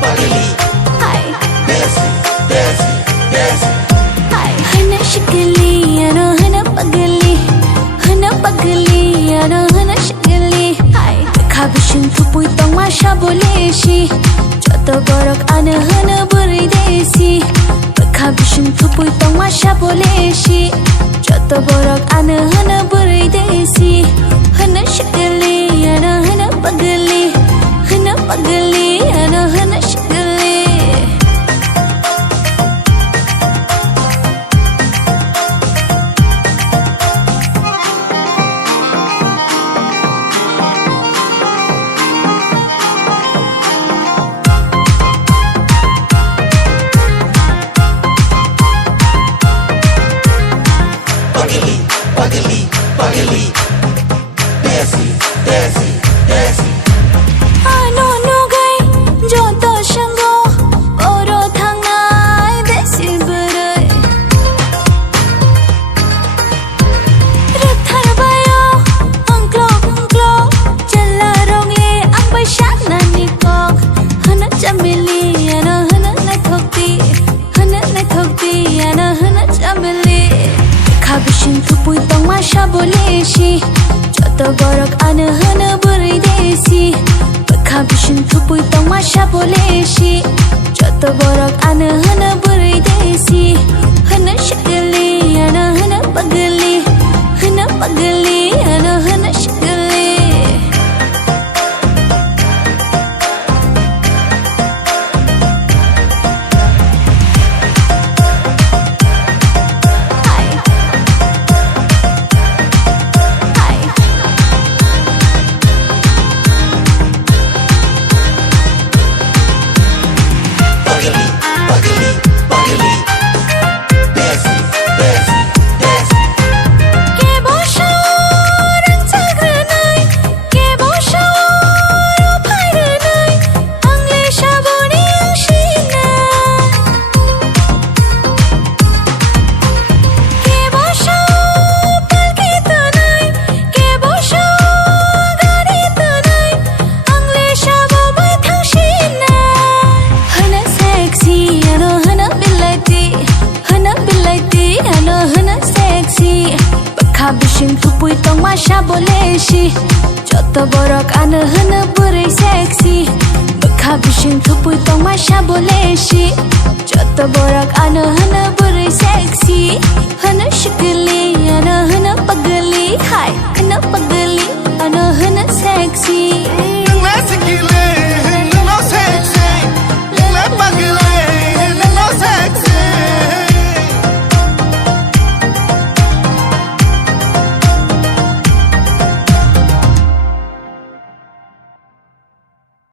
pagli, Hi, desi, desi, desi. hi. Hana shikali, ano hana pagli, ano hana shikali. Hi. Kabishin tupui tong masha boleshi. Joto borok ana hana buri desi. Kabishin tupui tong masha boleshi. Joto borok ana hana buri desi. Hana shikali, ano hana pagli, ano hana shikali. Pagli, pagli, desi, desi, desi. Ano nugai, joto shango, oro thangai desi berai. Rathar bayo, angklo, jala rongle, ang baisyak na nikok. Hana chamili, ano hana nathokti, ano hana chamili. Kabishin tupui tong masha boleshi. Joto borok ana hana buri desi. Kabishin tupui tong masha boleshi. Joto borok ana hana buri desi. Hana shikali, ano hana pagli, ano hana shikali. Hi, hi. Pagli, pagli, pagli, desi, desi, desi. Ke boshorang sagranai, ke boshoro phairanai, angle shaboni angshina. Ke bosho palkitanai, ke bosho garitanai, angle shabo bai thangshina. Hana sexy, ano hana bilati, ano hana sexy. Kabishin tupui tong masha boleshi. Joto borok ana hana buri sexy. Kabishin tupui tong masha boleshi. Joto borok ana hana buri sexy. Hana shikali.